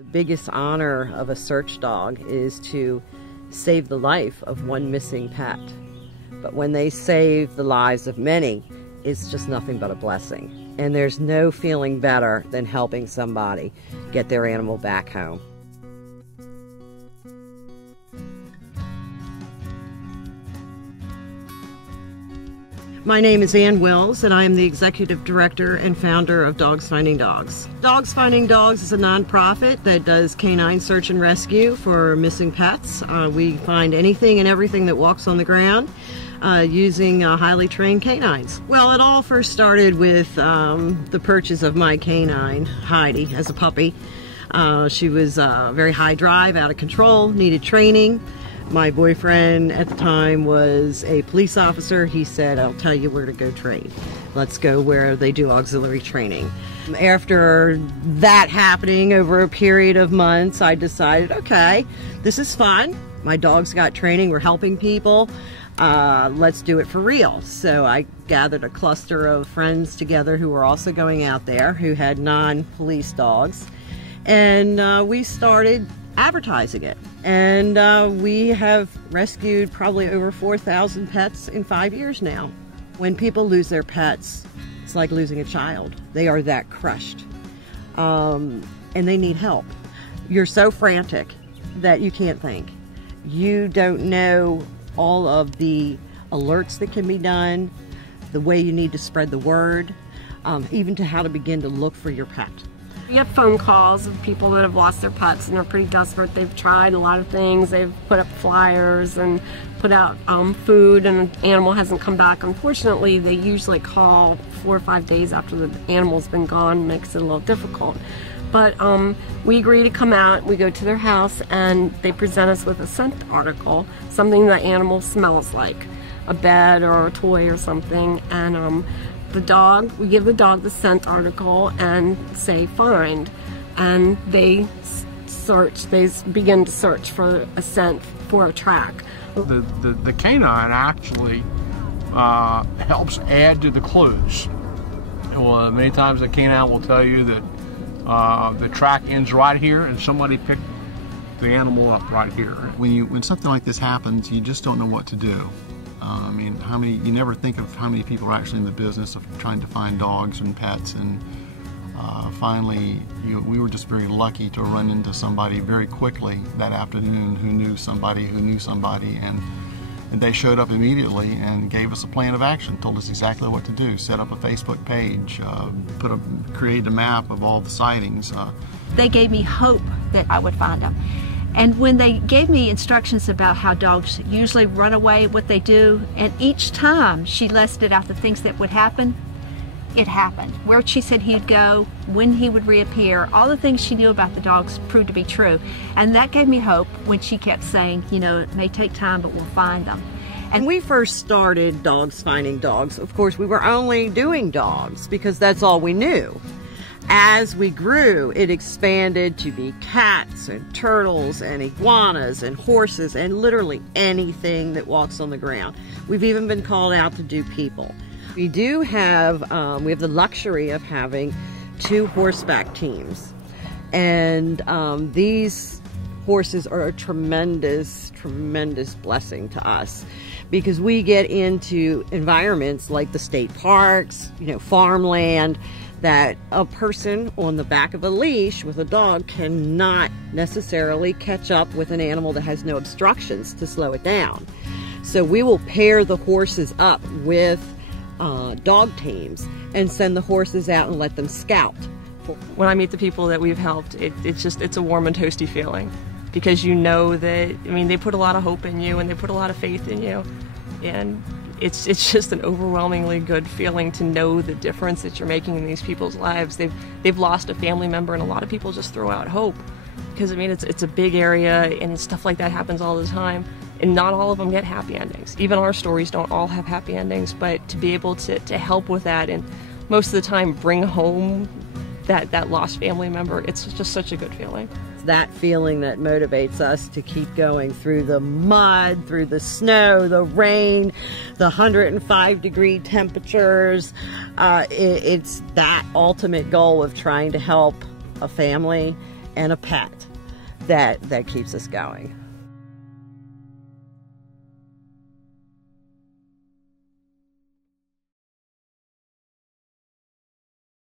The biggest honor of a search dog is to save the life of one missing pet. But when they save the lives of many, it's just nothing but a blessing. And there's no feeling better than helping somebody get their animal back home. My name is Ann Wills, and I am the Executive Director and founder of Dogs Finding Dogs. Dogs Finding Dogs is a nonprofit that does canine search and rescue for missing pets. We find anything and everything that walks on the ground using highly trained canines. Well, it all first started with the purchase of my canine, Heidi, as a puppy. She was very high drive, out of control, needed training. My boyfriend at the time was a police officer. He said, I'll tell you where to go train. Let's go where they do auxiliary training. After that happening over a period of months, I decided, okay, this is fun. My dog's got training, we're helping people. Let's do it for real. So I gathered a cluster of friends together who were also going out there, who had non-police dogs. And we started advertising it. And we have rescued probably over 4,000 pets in 5 years now. When people lose their pets, it's like losing a child. They are that crushed. And they need help. You're so frantic that you can't think. You don't know all of the alerts that can be done, the way you need to spread the word, even to how to begin to look for your pet. We get phone calls of people that have lost their pets and are pretty desperate. They've tried a lot of things. They've put up flyers and put out food, and an animal hasn't come back. Unfortunately, they usually call 4 or 5 days after the animal's been gone. Makes it a little difficult. But we agree to come out, we go to their house, and they present us with a scent article, something the animal smells like, a bed or a toy or something, and we give the dog the scent article and say find, and they begin to search for a scent for a track. The canine actually helps add to the clues. Well, many times the canine will tell you that the track ends right here and somebody picked the animal up right here. When something like this happens, you just don't know what to do. I mean, you never think of how many people are actually in the business of trying to find dogs and pets, and finally, we were just very lucky to run into somebody very quickly that afternoon who knew somebody, and they showed up immediately and gave us a plan of action, told us exactly what to do, set up a Facebook page, create a map of all the sightings. They gave me hope that I would find them. And when they gave me instructions about how dogs usually run away, what they do, and each time she listed out the things that would happen, it happened. Where she said he'd go, when he would reappear, all the things she knew about the dogs proved to be true. And that gave me hope when she kept saying, you know, it may take time, but we'll find them. And when we first started Dogs Finding Dogs, of course, we were only doing dogs because that's all we knew. As we grew, it expanded to be cats and turtles and iguanas and horses and literally anything that walks on the ground. We've even been called out to do people. We do have, we have the luxury of having 2 horseback teams. And these horses are a tremendous, tremendous blessing to us, because we get into environments like the state parks, farmland, that a person on the back of a leash with a dog cannot necessarily catch up with an animal that has no obstructions to slow it down. So we will pair the horses up with dog teams and send the horses out and let them scout. When I meet the people that we've helped, it's a warm and toasty feeling, because you know that, they put a lot of hope in you and they put a lot of faith in you, and it's just an overwhelmingly good feeling to know the difference that you're making in these people's lives. They've lost a family member, and a lot of people just throw out hope, because it's a big area and stuff like that happens all the time, and not all of them get happy endings. Even our stories don't all have happy endings, but to be able to help with that, and most of the time bring home that lost family member, it's just such a good feeling. That feeling that motivates us to keep going through the mud, through the snow, the rain, the 105-degree temperatures. It's that ultimate goal of trying to help a family and a pet that keeps us going.